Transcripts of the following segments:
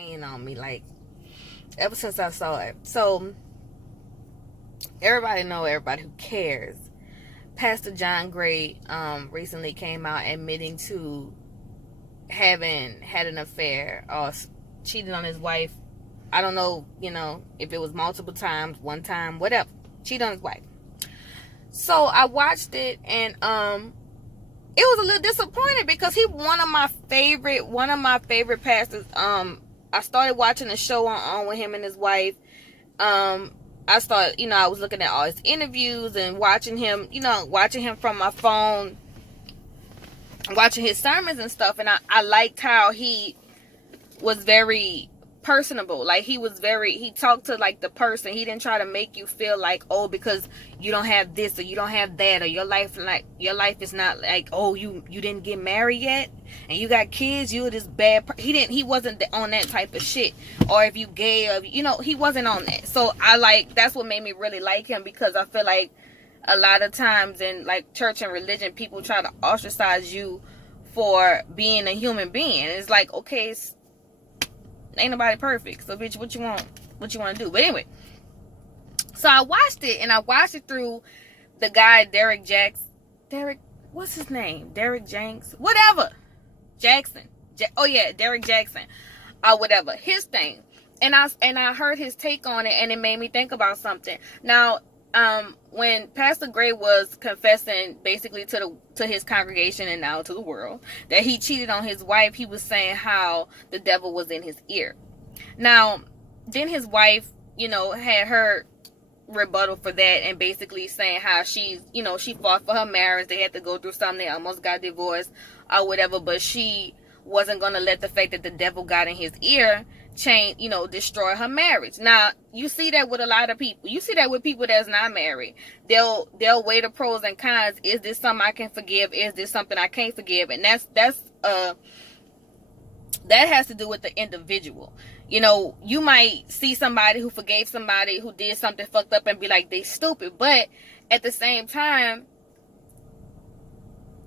on me like ever since I saw it. So everybody who cares. Pastor John Gray recently came out admitting to having had an affair or cheated on his wife. I don't know, if it was multiple times, one time, whatever. Cheated on his wife. So I watched it and it was a little disappointed because he one of my favorite pastors. I started watching a show on with him and his wife. I started, I was looking at all his interviews and watching him from my phone, watching his sermons and stuff. And I liked how he was very personable. Like he talked to like the person. He didn't try to make you feel like, oh, because you don't have this or you don't have that, or your life is not like, oh, you didn't get married yet and you got kids, you're this bad he wasn't on that type of shit. Or if you gay, or he wasn't on that. So that's what made me really like him, because I feel like a lot of times in like church and religion, people try to ostracize you for being a human being. And it's like, okay, ain't nobody perfect, so bitch, what you want to do? But anyway, so I watched it, and I watched it through the guy Derek, what's his name? Derek Jenks, whatever, Jackson. Derek Jackson, whatever his thing. And I heard his take on it, and it made me think about something. Now, when Pastor Gray was confessing basically to his congregation and now to the world that he cheated on his wife, he was saying how the devil was in his ear. Now, then his wife, had her rebuttal for that, and basically saying how she fought for her marriage. They had to go through something. They almost got divorced or whatever, but she wasn't going to let the fact that the devil got in his ear destroy her marriage. Now, you see that with a lot of people. You see that with people that's not married. They'll weigh the pros and cons. Is this something I can forgive? Is this something I can't forgive? And that has to do with the individual. You might see somebody who forgave somebody who did something fucked up and be like, they stupid. But at the same time,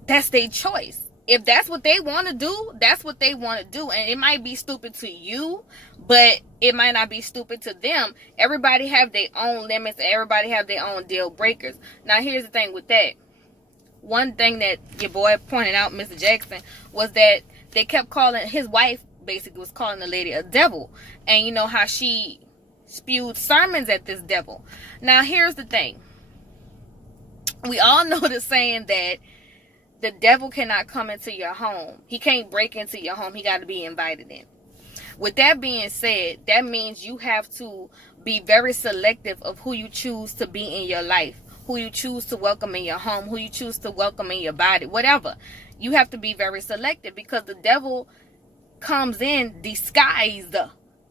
that's their choice. If that's what they want to do, that's what they want to do. And it might be stupid to you, but it might not be stupid to them. Everybody have their own limits. Everybody have their own deal breakers. Now, here's the thing with that. One thing that your boy pointed out, Mr. Jackson, was that they kept calling, his wife basically was calling the lady a devil. And you know how she spewed sermons at this devil. Now, here's the thing. We all know the saying that the devil cannot come into your home. He can't break into your home. He got to be invited in. With that being said, that means you have to be very selective of who you choose to be in your life, who you choose to welcome in your home, who you choose to welcome in your body, whatever. You have to be very selective, because the devil comes in disguised.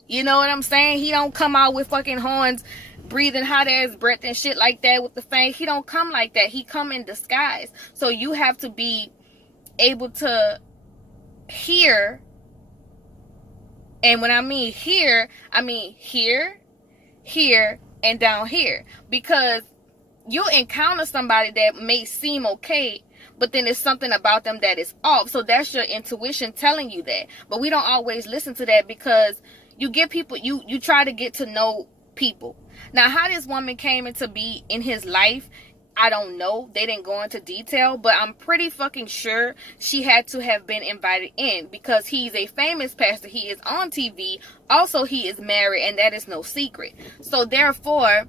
You know what I'm saying? He don't come out with fucking horns, breathing hot ass breath and shit like that with the fang. He don't come like that. He come in disguise. So you have to be able to hear. And when I mean hear, I mean here, here, and down here. Because you'll encounter somebody that may seem okay, but then there's something about them that is off. So that's your intuition telling you that. But we don't always listen to that, because you get people, you try to get to know people. Now, how this woman came into be in his life, I don't know. They didn't go into detail, but I'm pretty fucking sure she had to have been invited in, because he's a famous pastor. He is on TV. Also, he is married, and that is no secret. So therefore,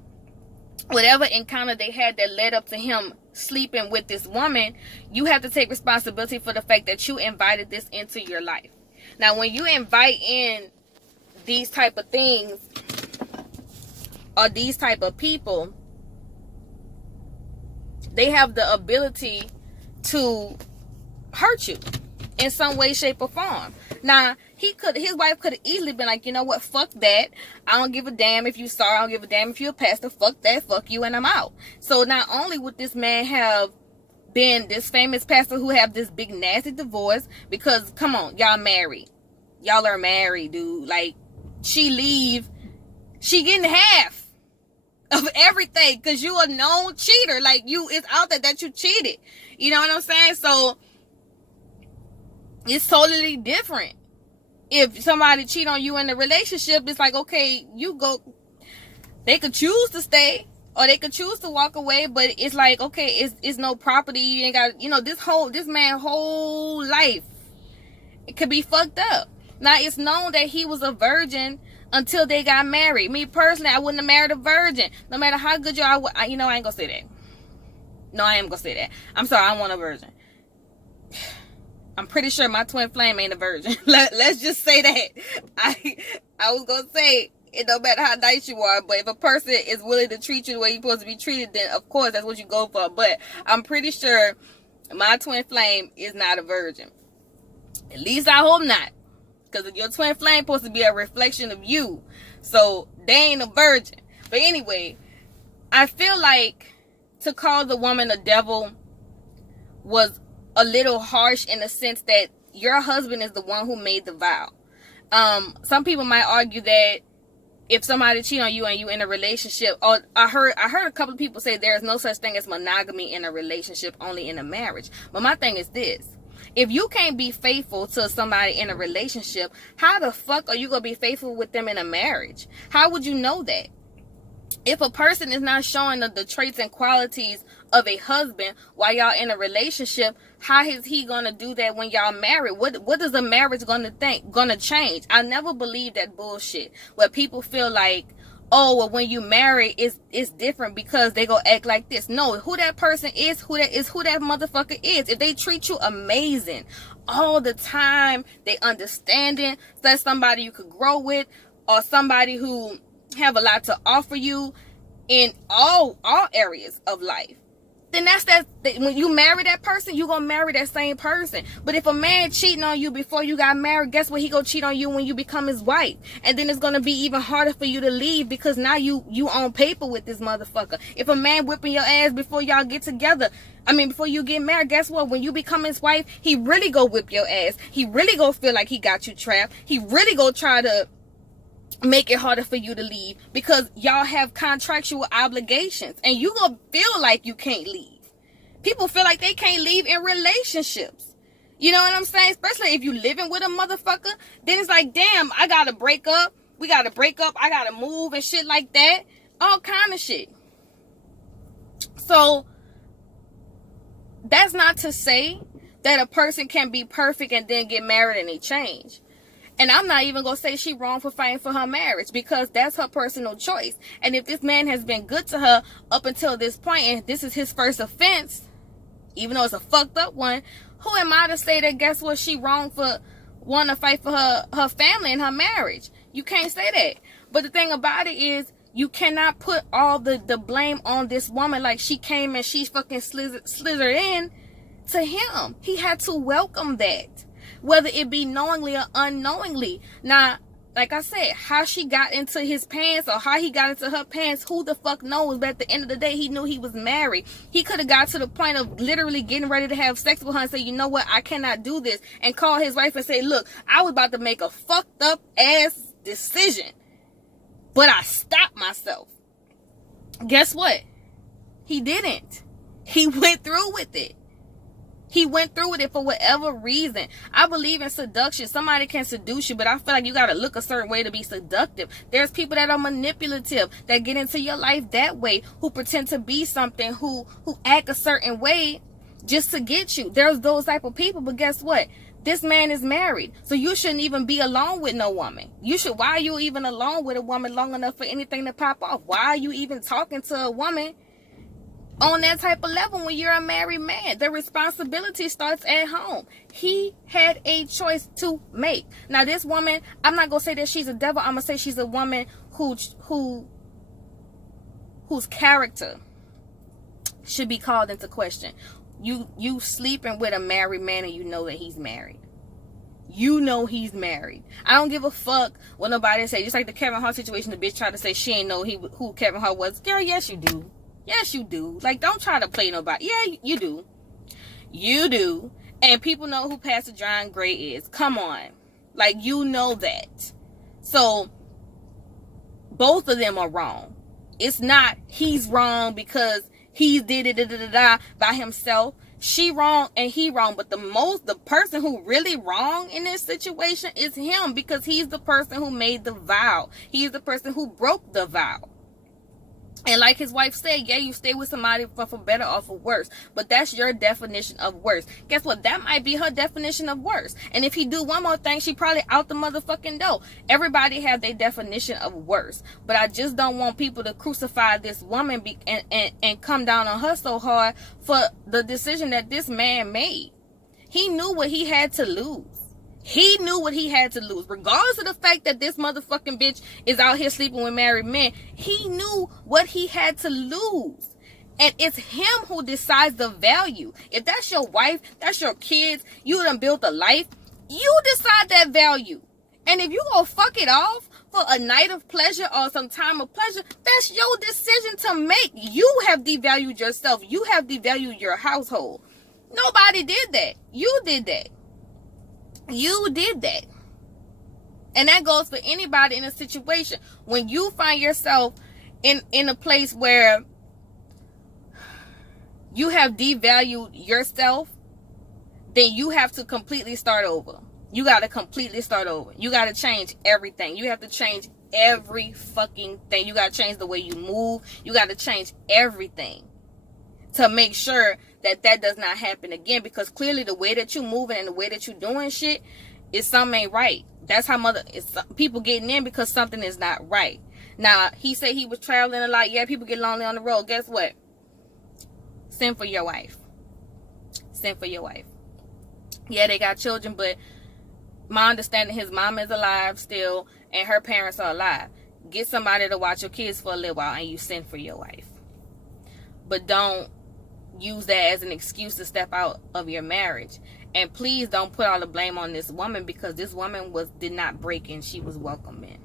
whatever encounter they had that led up to him sleeping with this woman, you have to take responsibility for the fact that you invited this into your life. Now, when you invite in these type of things or these type of people, they have the ability to hurt you in some way, shape, or form. Now, his wife could have easily been like, you know what, fuck that. I don't give a damn if you sorry. I don't give a damn if you're a pastor. Fuck that, fuck you, and I'm out. So not only would this man have been this famous pastor who have this big nasty divorce, because come on, y'all married. Y'all are married, dude. Like, she leave, she getting half of everything, because you a known cheater. Like, it's out there that you cheated. You know what I'm saying? So it's totally different. if somebody cheat on you in a relationship, it's like, okay, you go. They could choose to stay or they could choose to walk away, but it's like, okay, it's no property. You ain't got, this man whole life, it could be fucked up. Now, it's known that he was a virgin until they got married. Me personally, I wouldn't have married a virgin. No matter how good you are, I ain't gonna say that. No, I am gonna say that. I'm sorry, I want a virgin. I'm pretty sure my twin flame ain't a virgin. Let's just say that. I was gonna say, it don't matter how nice you are, but if a person is willing to treat you the way you're supposed to be treated, then of course that's what you go for. But I'm pretty sure my twin flame is not a virgin. At least I hope not. Because your twin flame supposed to be a reflection of you. So they ain't a virgin. But anyway, I feel like to call the woman a devil was a little harsh in the sense that your husband is the one who made the vow. Some people might argue that if somebody cheat on you and you in a relationship, or I heard a couple of people say there's no such thing as monogamy in a relationship, only in a marriage. But my thing is this: if you can't be faithful to somebody in a relationship, how the fuck are you gonna be faithful with them in a marriage? How would you know that? If a person is not showing the traits and qualities of a husband while y'all in a relationship, how is he gonna do that when y'all married? What is a marriage gonna change? I never believe that bullshit where people feel like, oh, well, when you marry, it's different because they go act like this. No, who that person is, who that motherfucker is. If they treat you amazing all the time, they understanding, that's somebody you could grow with, or somebody who have a lot to offer you in all areas of life, then that's that. When you marry that person, you gonna marry that same person. But if a man cheating on you before you got married, guess what? He gonna cheat on you when you become his wife, and then it's gonna be even harder for you to leave because now you on paper with this motherfucker. If a man whipping your ass before y'all get together, before you get married, guess what? When you become his wife, he really go whip your ass. He really go feel like he got you trapped. He really go try to make it harder for you to leave because y'all have contractual obligations and you gonna feel like you can't leave. People feel like they can't leave in relationships. You know what I'm saying? Especially if you living with a motherfucker, then it's like, damn, I gotta break up. We gotta break up. I gotta move and shit like that. All kind of shit. So that's not to say that a person can be perfect and then get married and they change. And I'm not even going to say she wrong for fighting for her marriage because that's her personal choice. And if this man has been good to her up until this point and this is his first offense, even though it's a fucked up one, who am I to say that, guess what, she wrong for wanting to fight for her family and her marriage? You can't say that. But the thing about it is you cannot put all the blame on this woman like she came and she fucking slithered in to him. He had to welcome that, whether it be knowingly or unknowingly. Now, like I said, how she got into his pants or how he got into her pants, who the fuck knows? But at the end of the day, he knew he was married. He could have got to the point of literally getting ready to have sex with her and say, you know what, I cannot do this. And call his wife and say, look, I was about to make a fucked up ass decision, but I stopped myself. Guess what? He didn't. He went through with it. He went through with it for whatever reason. I believe in seduction. Somebody can seduce you, but I feel like you got to look a certain way to be seductive. There's people that are manipulative, that get into your life that way, who pretend to be something, who act a certain way just to get you. There's those type of people, but guess what? This man is married, so you shouldn't even be alone with no woman. Why are you even alone with a woman long enough for anything to pop off? Why are you even talking to a woman on that type of level when you're a married man? The responsibility starts at home. He had a choice to make. Now, this woman, I'm not going to say that she's a devil. I'm going to say she's a woman whose character should be called into question. You sleeping with a married man and you know that he's married. You know he's married. I don't give a fuck what nobody say. Just like the Kevin Hart situation, the bitch tried to say she ain't know who Kevin Hart was. Girl, yes you do. Yes, you do. Like, don't try to play nobody. Yeah, you do. You do. And people know who Pastor John Gray is. Come on. Like, you know that. So, both of them are wrong. It's not he's wrong because he did it by himself. she wrong and he wrong, but the person who really wrong in this situation is him, because he's the person who made the vow. He's the person who broke the vow. And like his wife said, yeah, you stay with somebody for better or for worse, but that's your definition of worse. Guess what? That might be her definition of worse. And if he do one more thing, she probably out the motherfucking door. Everybody have their definition of worse, but I just don't want people to crucify this woman and come down on her so hard for the decision that this man made. He knew what he had to lose. He knew what he had to lose. Regardless of the fact that this motherfucking bitch is out here sleeping with married men, he knew what he had to lose. And it's him who decides the value. If that's your wife, that's your kids, you done built a life, you decide that value. And if you go fuck it off for a night of pleasure or some time of pleasure, that's your decision to make. You have devalued yourself. You have devalued your household. Nobody did that. You did that. You did that. And that goes for anybody in a situation. When you find yourself in a place where you have devalued yourself, then you have to completely start over. You got to completely start over. You got to change everything. You have to change every fucking thing. You got to change the way you move. You got to change everything to make sure that does not happen again, because clearly the way that you moving and the way that you doing shit is something ain't right. That's how people getting in, because something is not right. Now, he said he was traveling a lot. Yeah, people get lonely on the road. Guess what? Send for your wife. Send for your wife. Yeah, they got children, but my understanding, his mom is alive still and her parents are alive. Get somebody to watch your kids for a little while and you send for your wife. But don't use that as an excuse to step out of your marriage. And please don't put all the blame on this woman, because this woman did not break in. She was welcome in.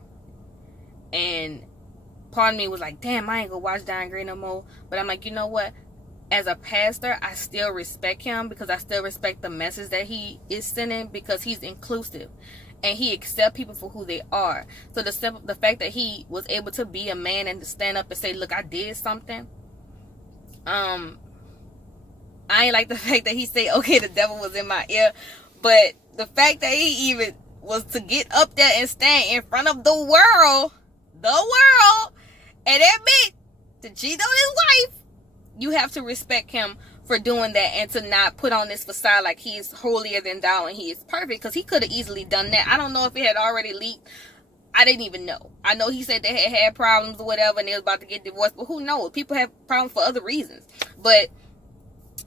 And part of me was like, damn, I ain't gonna watch Don Gray no more. But I'm like, you know what? As a pastor, I still respect him, because I still respect the message that he is sending, because he's inclusive and he accepts people for who they are. So the fact that he was able to be a man and to stand up and say, look, I did something. I ain't like the fact that he said, okay, the devil was in my ear. But the fact that he even was to get up there and stand in front of the world, and admit to cheat on his wife, you have to respect him for doing that, and to not put on this facade like he's holier than thou and he is perfect, because he could have easily done that. I don't know if it had already leaked. I didn't even know. I know he said they had problems or whatever and they was about to get divorced, but who knows? People have problems for other reasons. But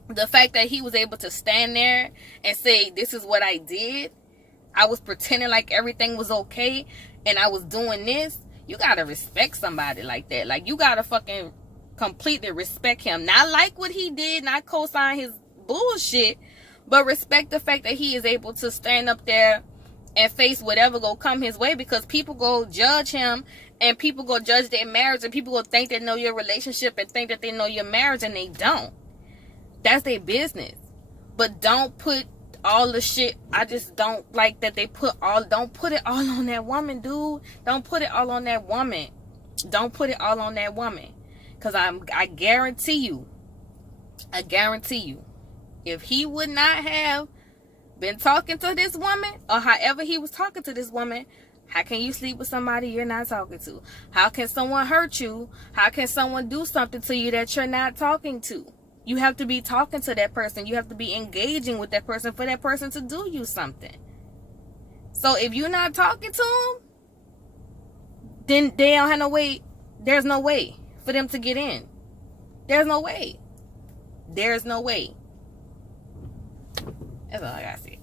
the fact that he was able to stand there and say, this is what I did. I was pretending like everything was okay and I was doing this. You got to respect somebody like that. Like, you got to fucking completely respect him. Not like what he did, not co-sign his bullshit, but respect the fact that he is able to stand up there and face whatever go come his way, because people go judge him and people go judge their marriage and people go think they know your relationship and think that they know your marriage, and they don't. That's their business. But don't put all the shit. I just don't like that they don't put it all on that woman, dude. Don't put it all on that woman. Don't put it all on that woman. Because I guarantee you, if he would not have been talking to this woman, or however he was talking to this woman, how can you sleep with somebody you're not talking to? How can someone hurt you? How can someone do something to you that you're not talking to? You have to be talking to that person. You have to be engaging with that person for that person to do you something. So if you're not talking to them, then they don't have no way. There's no way for them to get in. There's no way. There's no way. That's all I gotta say.